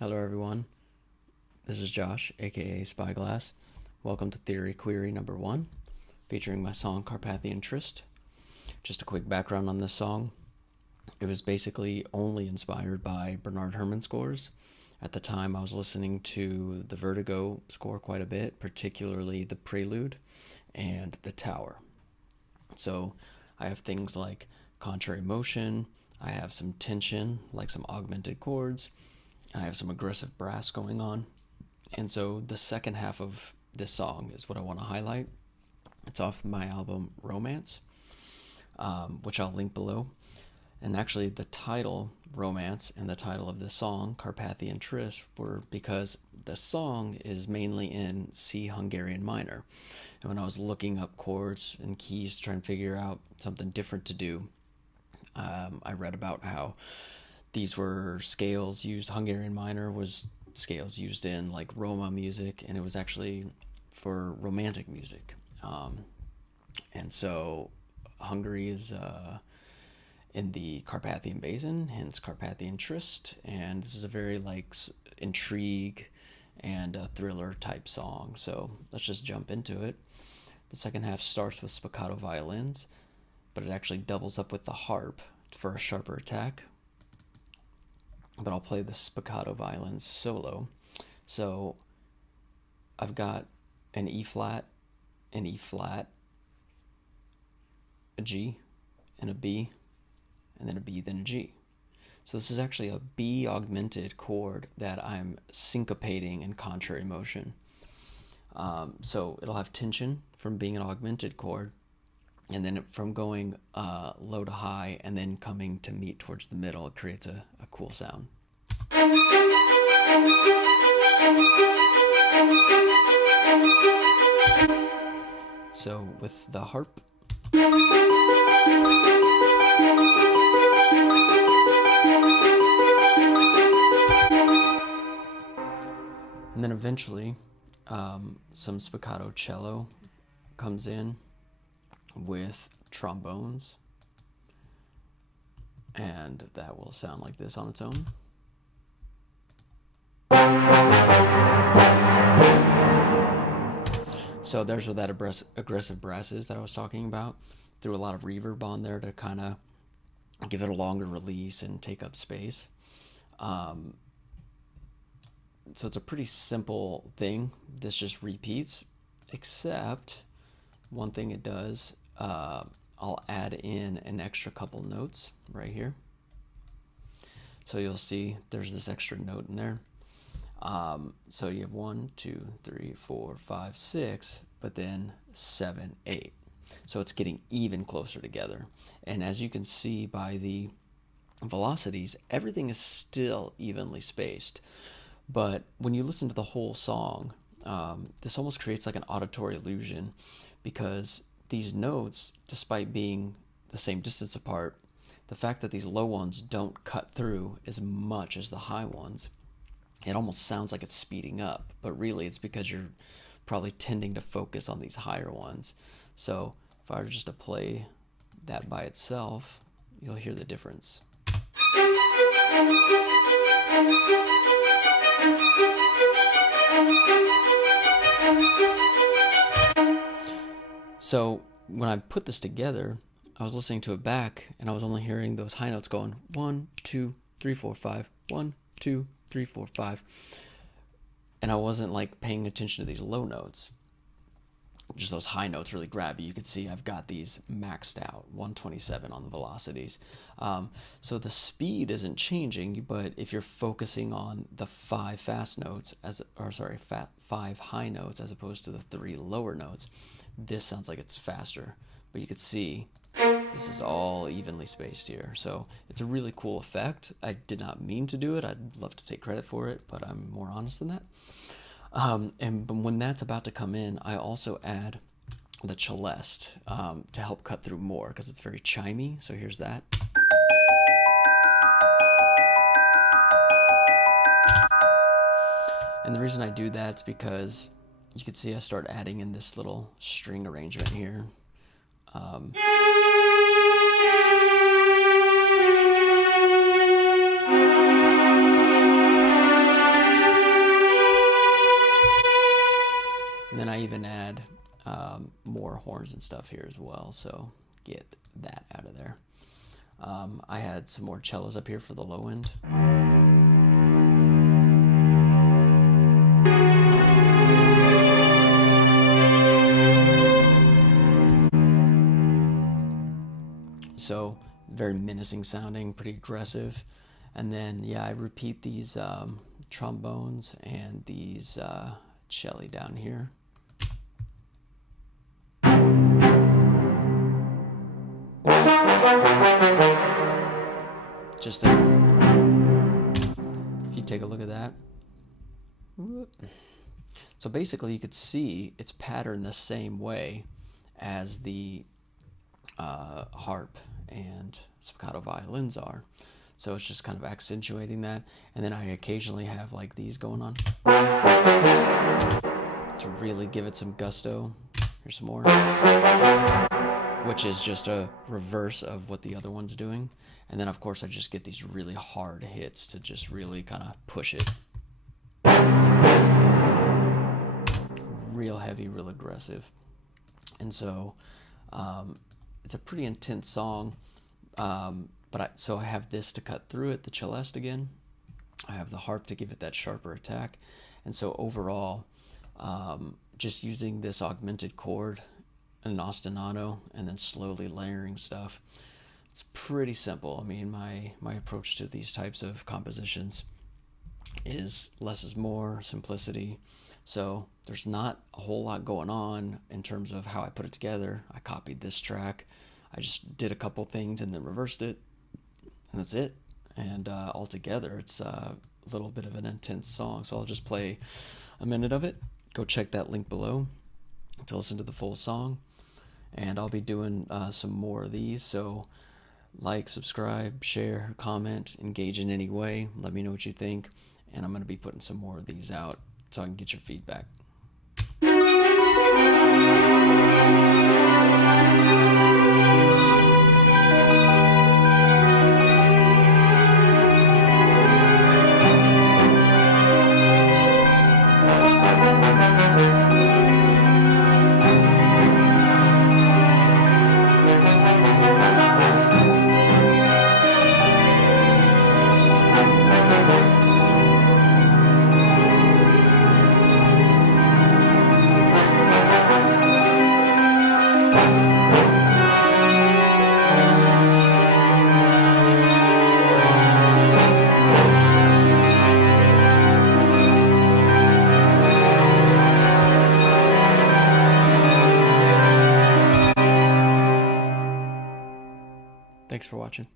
Hello, everyone. This is Josh, aka Spieglass. Welcome to Theory Query number 1, featuring my song Carpathian Tryst. Just a quick background on this song. It was basically only inspired by Bernard Herrmann scores. At the time, I was listening to the Vertigo score quite a bit, particularly the Prelude and the Tower. So I have things like contrary motion, I have some tension, like some augmented chords, and I have some aggressive brass going on. And so the second half of this song is what I want to highlight. It's off my album Romance, which I'll link below. And actually the title, Romance, and the title of this song, Carpathian Tryst, were because the song is mainly in C Hungarian minor. And when I was looking up chords and keys to try and figure out something different to do, I read about how these were scales used. Hungarian minor was scales used in like Roma music, and it was actually for romantic music. And so Hungary is in the Carpathian Basin, hence Carpathian Tryst, and this is a very like intrigue and a thriller type song. So let's just jump into it. The second half starts with spiccato violins, but it actually doubles up with the harp for a sharper attack. But I'll play the spiccato violins solo. So I've got an E flat, an E flat, a G, and a B, and then a B, then a G. So this is actually a B augmented chord that I'm syncopating in contrary motion. So it'll have tension from being an augmented chord, and then from going low to high and then coming to meet towards the middle, it creates a cool sound. So with the harp, and then eventually some spiccato cello comes in with trombones, and that will sound like this on its own. So there's where that aggressive brass is that I was talking about. Threw a lot of reverb on there to kind of give it a longer release and take up space. So it's a pretty simple thing. This just repeats, except one thing it does, I'll add in an extra couple notes right here. So you'll see there's this extra note in there. So you have 1, 2, 3, 4, 5, 6, but then 7, 8. So it's getting even closer together. And as you can see by the velocities, everything is still evenly spaced. But when you listen to the whole song, this almost creates like an auditory illusion, because these notes, despite being the same distance apart, the fact that these low ones don't cut through as much as the high ones, it almost sounds like it's speeding up, but really it's because you're probably tending to focus on these higher ones. So if I were just to play that by itself, you'll hear the difference. So when I put this together, I was listening to it back, and I was only hearing those high notes going 1, 2, 3, 4, 5, 1, 2, 3, 4, 5, and I wasn't like paying attention to these low notes. Just those high notes really grab you. You can see I've got these maxed out, 127 on the velocities. So the speed isn't changing, but if you're focusing on the 5 fast notes, 5 high notes as opposed to the 3 lower notes, this sounds like it's faster. But you can see this is all evenly spaced here. So it's a really cool effect. I did not mean to do it. I'd love to take credit for it, but I'm more honest than that. And when that's about to come in, I also add the celeste to help cut through more, because it's very chimey. So here's that. And the reason I do that is because you can see I start adding in this little string arrangement here. horns and stuff here as well, so get that out of there. I had some more cellos up here for the low end. So very menacing sounding, pretty aggressive. And then, yeah, I repeat these trombones and these cello down here. Just if you take a look at that. So basically you could see it's patterned the same way as the harp and spiccato violins are. So it's just kind of accentuating that. And then I occasionally have like these going on to really give it some gusto. Here's some more, which is just a reverse of what the other one's doing. And then of course I just get these really hard hits to just really kind of push it. Real heavy, real aggressive. And so it's a pretty intense song. So I have this to cut through it, the celeste again. I have the harp to give it that sharper attack. And so overall, just using this augmented chord and an ostinato and then slowly layering stuff, it's pretty simple. I mean, my approach to these types of compositions is less is more, simplicity. So there's not a whole lot going on in terms of how I put it together. I copied this track. I just did a couple things and then reversed it, and that's it. And altogether, it's a little bit of an intense song. So I'll just play a minute of it. Go check that link below to listen to the full song. And I'll be doing some more of these. So like, subscribe, share, comment, engage in any way. Let me know what you think. And I'm going to be putting some more of these out so I can get your feedback. Thanks for watching.